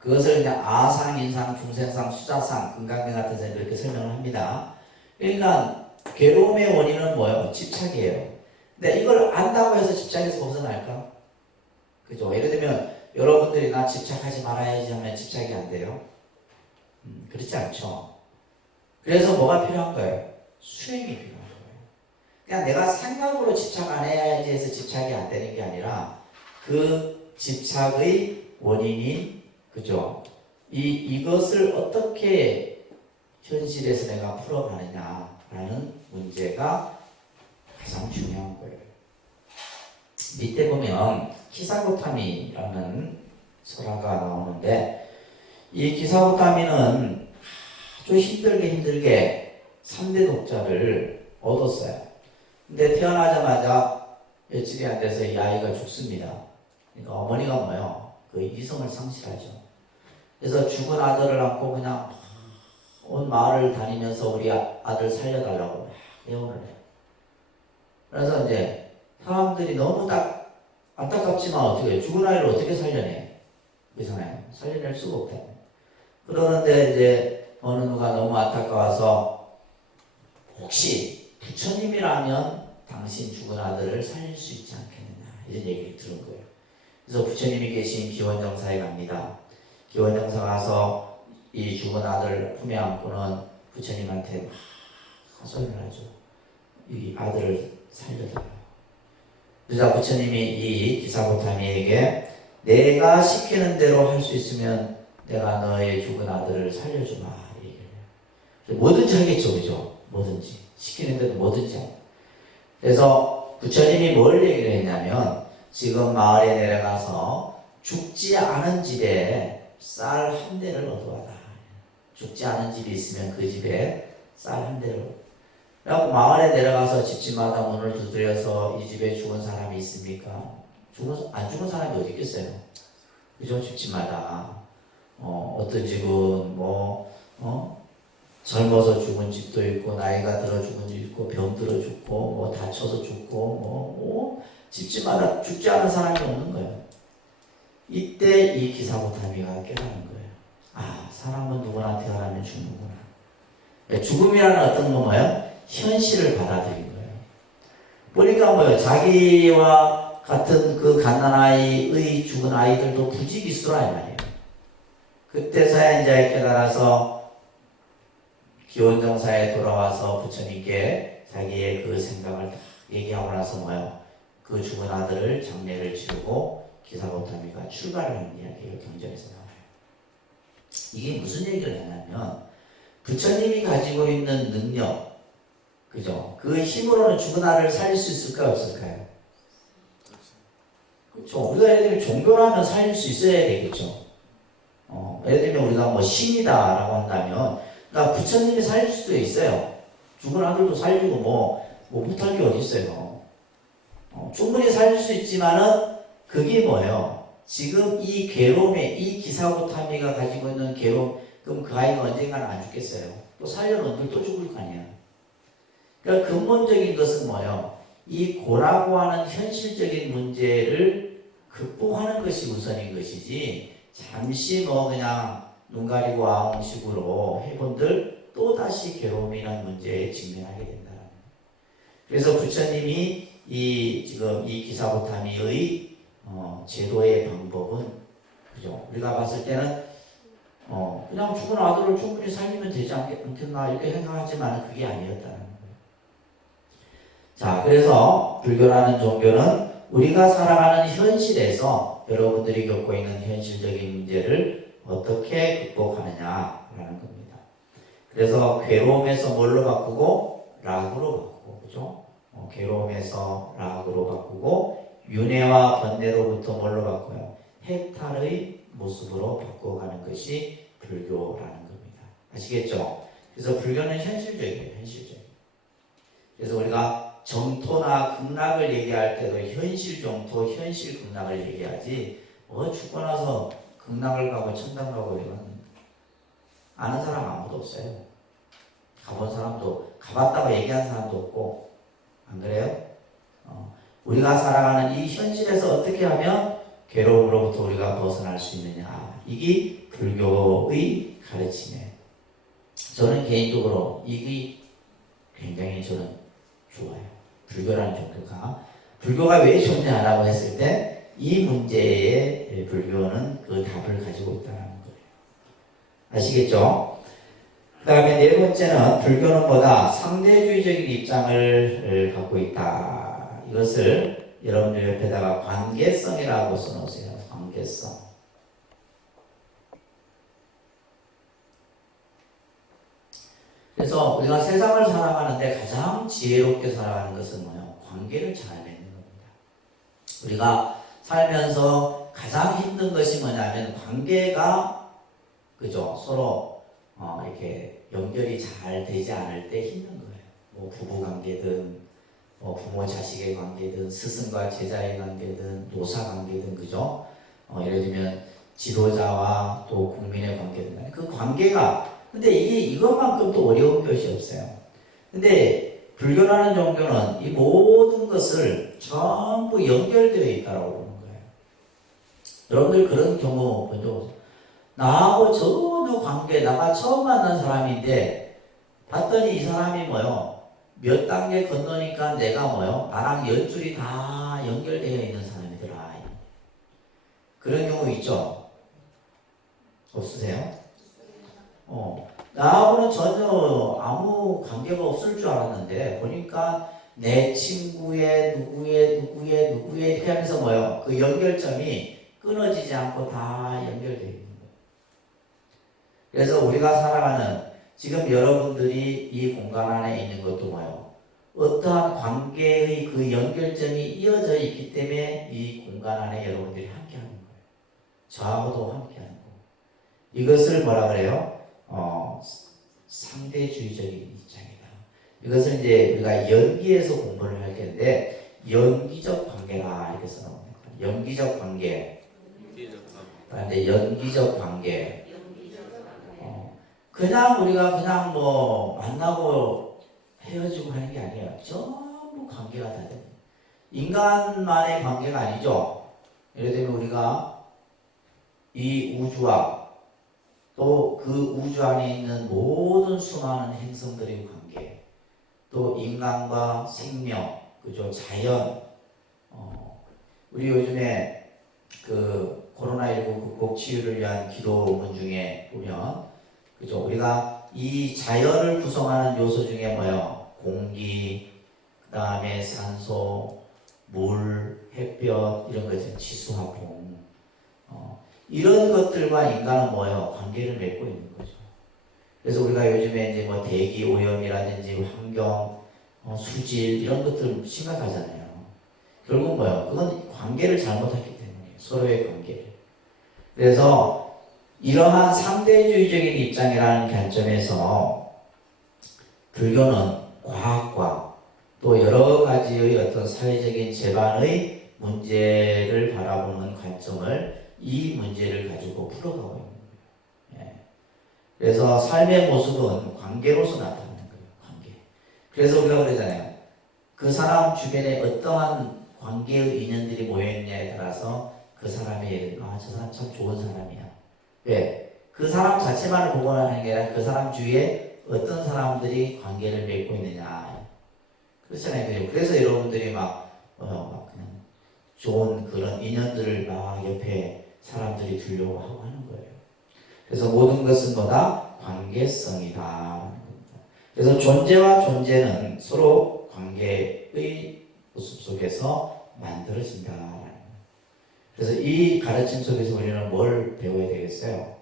그것을 그냥 아상, 인상, 중생상, 수자상, 금강경 같은 데서 이렇게 설명을 합니다. 그러니까 괴로움의 원인은 뭐예요? 집착이에요. 근데 이걸 안다고 해서 집착에서 벗어날까? 그죠? 예를 들면 여러분들이 나 집착하지 말아야지 하면 집착이 안 돼요? 그렇지 않죠. 그래서 뭐가 필요한 거예요? 수행이 필요한 거예요. 그냥 내가 생각으로 집착 안 해야지 해서 집착이 안 되는 게 아니라 그 집착의 원인인 그죠? 이것을 어떻게 현실에서 내가 풀어가느냐라는 문제가 가장 중요한 거예요. 밑에 보면 키사고타미라는 설화가 나오는데 이 키사고타미는 아주 힘들게 3대 독자를 얻었어요. 근데 태어나자마자 며칠이 안 돼서 이 아이가 죽습니다. 그러니까 어머니가 뭐예요? 그 이성을 상실하죠. 그래서 죽은 아들을 안고 그냥 온 마을을 다니면서 우리 아들 살려달라고 애원을 해요. 그래서 이제 사람들이 너무 딱 안타깝지만 어떻게 해요? 죽은 아이를 어떻게 살려내? 그렇잖아요. 살려낼 수가 없다. 그러는데 이제 어느 누가 너무 안타까워서 혹시 부처님이라면 당신 죽은 아들을 살릴 수 있지 않겠느냐 이런 얘기를 들은 거예요. 그래서 부처님이 계신 기원정사에 갑니다. 기원정사 가서 이 죽은 아들을 품에 안고는 부처님한테 하소연을 하죠. 이 아들을 살려달라고. 그래서 부처님이 이 기사고타미에게 내가 시키는 대로 할 수 있으면 내가 너의 죽은 아들을 살려주마 얘기를 해요. 뭐든지 하겠죠, 그죠? 뭐든지 시키는 대로 뭐든지 하고. 그래서 부처님이 뭘 얘기를 했냐면 지금 마을에 내려가서 죽지 않은 집에 쌀 한 대를 얻어와라. 죽지 않은 집이 있으면 그 집에 쌀 한 대를. 그래갖고 마을에 내려가서 집집마다 문을 두드려서 이 집에 죽은 사람이 있습니까? 안 죽은 사람이 어디 있겠어요? 그죠? 집집마다. 어떤 집은 젊어서 죽은 집도 있고 나이가 들어 죽은 집도 있고 병 들어 죽고 뭐 다쳐서 죽고 뭐 집집마다 죽지 않은 사람이 없는 거예요. 이때 이 기사고타미가 깨달은 거예요. 아, 사람은 누구나 태어나면 죽는구나. 죽음이라는 어떤 뭐예요? 현실을 받아들인 거예요. 보니까 뭐예요? 자기와 같은 그 갓난아이의 죽은 아이들도 부지기수라 이 말이에요. 그때서야 이제 깨달아서 기원정사에 돌아와서 부처님께 자기의 그 생각을 다 얘기하고 나서 뭐예요? 그 죽은 아들을 장례를 치르고 기사고타미가 출가를 하는 이야기가 경전에서 나와요. 이게 무슨 얘기를 하냐면 부처님이 가지고 있는 능력, 그죠? 그 힘으로는 죽은 아들을 살릴 수 있을까요? 없을까요? 그렇죠. 우리가 예를 들면 종교라면 살릴 수 있어야 되겠죠. 예를 들면 우리가 뭐 신이다라고 한다면, 그러니까 부처님이 살릴 수도 있어요. 죽은 아들도 살리고 뭐 못할 게 어디 있어요. 충분히 살릴 수 있지만은 그게 뭐예요? 지금 이 괴로움에 이 기사고타미가 가지고 있는 괴로움, 그럼 그 아이가 언젠가는 안 죽겠어요. 또 살려놓은 또 죽을 거 아니야. 그러니까 근본적인 것은 뭐예요? 이 고라고 하는 현실적인 문제를 극복하는 것이 우선인 것이지 잠시 뭐 그냥 눈 가리고 아웅식으로 해본들 또다시 괴로움이라는 문제에 직면하게 된다는 거예요. 그래서 부처님이 지금 이 기사고타미의 제도의 방법은, 그죠? 우리가 봤을 때는 그냥 죽은 아들을 충분히 살리면 되지 않겠나 이렇게 생각하지만 그게 아니었다는 거예요. 자, 그래서 불교라는 종교는 우리가 살아가는 현실에서 여러분들이 겪고 있는 현실적인 문제를 어떻게 극복하느냐라는 겁니다. 그래서 괴로움에서 뭘로 바꾸고 락으로 바꾸고, 그죠? 괴로움에서 락으로 바꾸고 윤회와 번뇌로부터 뭘로 바꿔요? 해탈의 모습으로 바꿔가는 것이 불교라는 겁니다. 아시겠죠? 그래서 불교는 현실적이에요. 현실적이에요. 그래서 우리가 정토나 극락을 얘기할 때도 현실 정토, 현실 극락을 얘기하지 죽고 나서 극락을 가고 천당 가고 이런 아는 사람 아무도 없어요. 가본 사람도, 가봤다고 얘기한 사람도 없고, 안 그래요? 우리가 살아가는 이 현실에서 어떻게 하면 괴로움으로부터 우리가 벗어날 수 있느냐, 이게 불교의 가르침이에요. 저는 개인적으로 이게 굉장히 저는 좋아요. 불교라는 불교가 왜 좋냐라고 했을 때 이 문제에 불교는 그 답을 가지고 있다는 거예요. 아시겠죠? 그 다음에 네 번째는 불교는 뭐다? 상대주의적인 입장을 갖고 있다. 이것을 여러분들 옆에다가 관계성이라고 써놓으세요. 관계성. 그래서 우리가 세상을 살아가는데 가장 지혜롭게 살아가는 것은 뭐예요? 관계를 잘 맺는 겁니다. 우리가 살면서 가장 힘든 것이 뭐냐면 관계가, 그죠? 서로 이렇게 연결이 잘 되지 않을 때 힘든 거예요. 뭐 부부 관계든 뭐 부모 자식의 관계든 스승과 제자의 관계든 노사 관계든, 그죠? 예를 들면 지도자와 또 국민의 관계든 그 관계가, 근데 이것만큼 또 어려운 것이 없어요. 근데 불교라는 종교는 이 모든 것을 전부 연결되어 있다고 보는 거예요. 여러분들 그런 경우 본 적 없어요? 나하고 전혀 관계, 나가 처음 만난 사람인데 봤더니 이 사람이 뭐요? 몇 단계 건너니까 내가 뭐요? 나랑 연줄이 다 연결되어 있는 사람이더라. 그런 경우 있죠? 없으세요? 나하고는 전혀 아무 관계가 없을 줄 알았는데 보니까 내 친구의 누구의 이렇게 하면서 뭐요? 그 연결점이 끊어지지 않고 다 연결되어 있는 거예요. 그래서 우리가 살아가는 지금 여러분들이 이 공간 안에 있는 것도 뭐요? 어떠한 관계의 그 연결점이 이어져 있기 때문에 이 공간 안에 여러분들이 함께하는 거예요. 저하고도 함께하는 거예요. 이것을 뭐라 그래요? 상대주의적인 입장이다. 이것은 이제 우리가 연기에서 공부를 할 텐데 연기적 관계라 이렇게 써놓습니다. 연기적 관계. 그런데 연기적 관계. 그냥 우리가 그냥 뭐 만나고 헤어지고 하는 게 아니에요. 전부 관계가 다 됩니다. 인간만의 관계가 아니죠. 예를 들면 우리가 이 우주와 또 그 우주 안에 있는 모든 수많은 행성들의 관계, 또 인간과 생명, 그죠? 자연. 우리 요즘에 그 코로나19 극복 치유를 위한 기도문 중에 보면, 그죠? 우리가 이 자연을 구성하는 요소 중에 뭐예요? 공기, 그 다음에 산소, 물, 햇볕, 이런 거죠. 지수화풍. 이런 것들과 인간은 뭐예요? 관계를 맺고 있는 거죠. 그래서 우리가 요즘에 이제 뭐 대기 오염이라든지 환경, 수질, 이런 것들 심각하잖아요. 결국 뭐예요? 그건 관계를 잘못했기 때문이에요. 서로의 관계를. 그래서 이러한 상대주의적인 입장이라는 관점에서 불교는 과학과 또 여러 가지의 어떤 사회적인 재반의 문제를 바라보는 관점을 이 문제를 가지고 풀어가고 있는 거예요. 예. 그래서 삶의 모습은 관계로서 나타나는 거예요. 관계. 그래서 우리가 그러잖아요. 그 사람 주변에 어떠한 관계의 인연들이 모여있냐에 따라서 그 사람이 저 사람 참 좋은 사람이야. 왜? 그 사람 자체만을 보고는 하는 게 아니라 그 사람 주위에 어떤 사람들이 관계를 맺고 있느냐. 그렇잖아요. 그래서 여러분들이 막 그냥 좋은 그런 인연들을 막 옆에 사람들이 두려고 하고 하는 거예요. 그래서 모든 것은 뭐다? 관계성이다. 그래서 존재와 존재는 서로 관계의 모습 속에서 만들어진다. 그래서 이 가르침 속에서 우리는 뭘 배워야 되겠어요?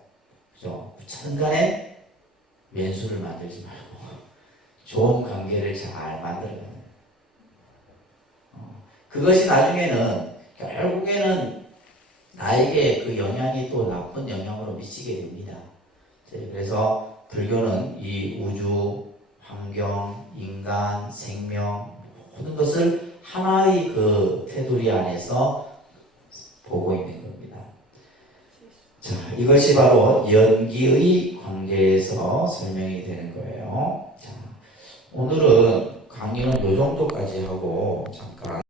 그죠? 천간에 왼수를 만들지 말고 좋은 관계를 잘 만들어가는. 그것이 나중에는 결국에는 나에게 그 영향이 또 나쁜 영향으로 미치게 됩니다. 그래서 불교는 이 우주, 환경, 인간, 생명 모든 것을 하나의 그 테두리 안에서 보고 있는 겁니다. 자, 이것이 바로 연기의 관계에서 설명이 되는 거예요. 자, 오늘은 강의는 이 정도까지 하고 잠깐